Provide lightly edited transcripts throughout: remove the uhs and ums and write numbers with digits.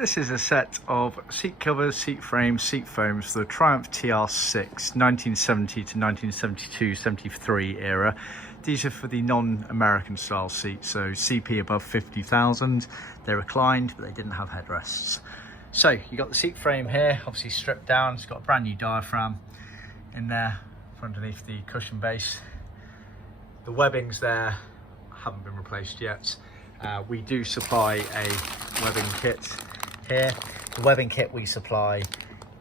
This is a set of seat covers, seat frames, seat foams for the Triumph TR6 1970 to 1972-73 era. These are for the non-American style seats, so CP above 50,000. They're reclined, but they didn't have headrests. So you got the seat frame here, obviously stripped down. It's got a brand new diaphragm in there underneath the cushion base. The webbings there haven't been replaced yet. We do supply a webbing kit here. The webbing kit we supply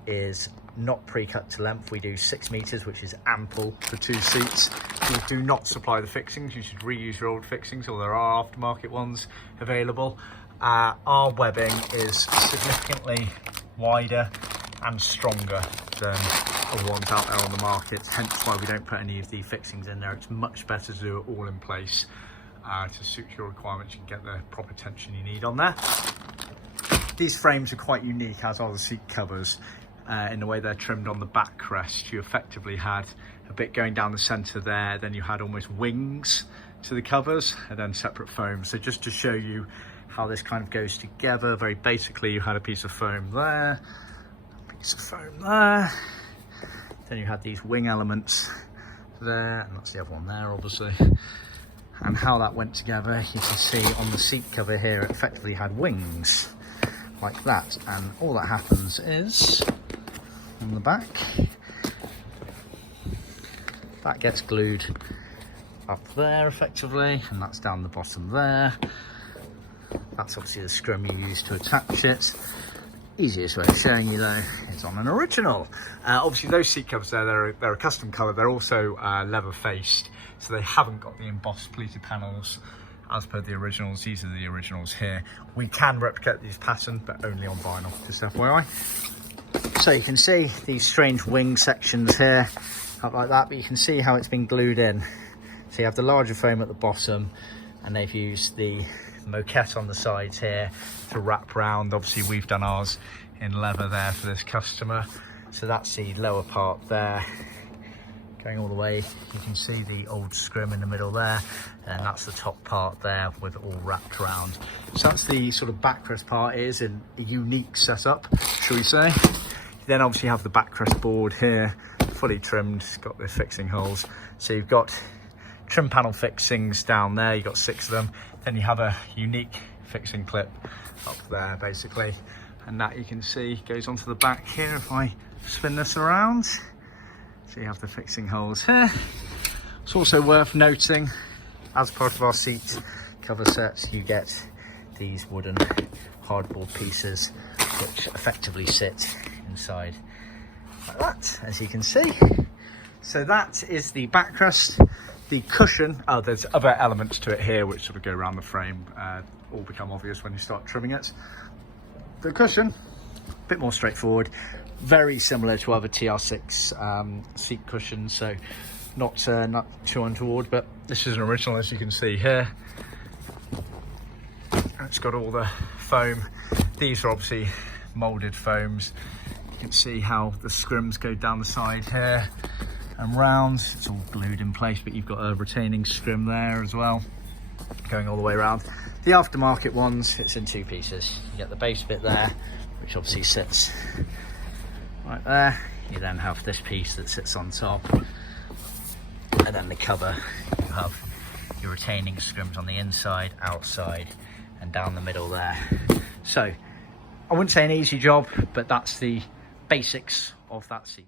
is not pre-cut to length. We do 6 meters, which is ample for 2 seats. We do not supply the fixings. You should reuse your old fixings, or there are aftermarket ones available. Our webbing is significantly wider and stronger than the ones out there on the market, hence why we don't put any of the fixings in there. It's much better to do it all in place to suit your requirements. You can get the proper tension you need on there. These frames are quite unique, as are the seat covers, in the way they're trimmed on the backrest. You effectively had a bit going down the centre there, then you had almost wings to the covers, and then separate foam. So just to show you how this kind of goes together, very basically you had a piece of foam there, a piece of foam there, then you had these wing elements there, and that's the other one there obviously. And how that went together, you can see on the seat cover here, it effectively had wings like that, and all that happens is on the back that gets glued up there effectively, and that's down the bottom there. That's obviously the scrum you use to attach it. Easiest way of showing you though is on an original. Obviously those seat covers there, they're a custom colour. They're also leather faced, so they haven't got the embossed pleated panels as per the originals. These are the originals here. We can replicate these pattern, but only on vinyl, just FYI. So you can see these strange wing sections here, up like that, but you can see how it's been glued in. So you have the larger foam at the bottom, and they've used the moquette on the sides here to wrap round. Obviously we've done ours in leather there for this customer. So that's the lower part there, going all the way. You can see the old scrim in the middle there, and that's the top part there with it all wrapped around. So that's the sort of backrest part. It is a unique setup, shall we say. You then obviously have the backrest board here, fully trimmed. It's got the fixing holes. So you've got trim panel fixings down there, you've got 6 of them. Then you have a unique fixing clip up there basically, and that you can see goes onto the back here if I spin this around. So you have the fixing holes here. It's also worth noting, as part of our seat cover set, you get these wooden hardboard pieces which effectively sit inside like that, as you can see. So that is the backrest. The cushion, there's other elements to it here which sort of go around the frame, all become obvious when you start trimming it. The cushion, a bit more straightforward, very similar to other TR6 seat cushions, so not too untoward, but this is an original, as you can see here. It's got all the foam. These are obviously moulded foams. You can see how the scrims go down the side here and round. It's all glued in place, but you've got a retaining scrim there as well, going all the way around. The aftermarket ones, it's in 2 pieces. You get the base bit there, which obviously sits right there. You then have this piece that sits on top, and then the cover. You have your retaining scrims on the inside, outside, and down the middle there. So I wouldn't say an easy job, but that's the basics of that seat.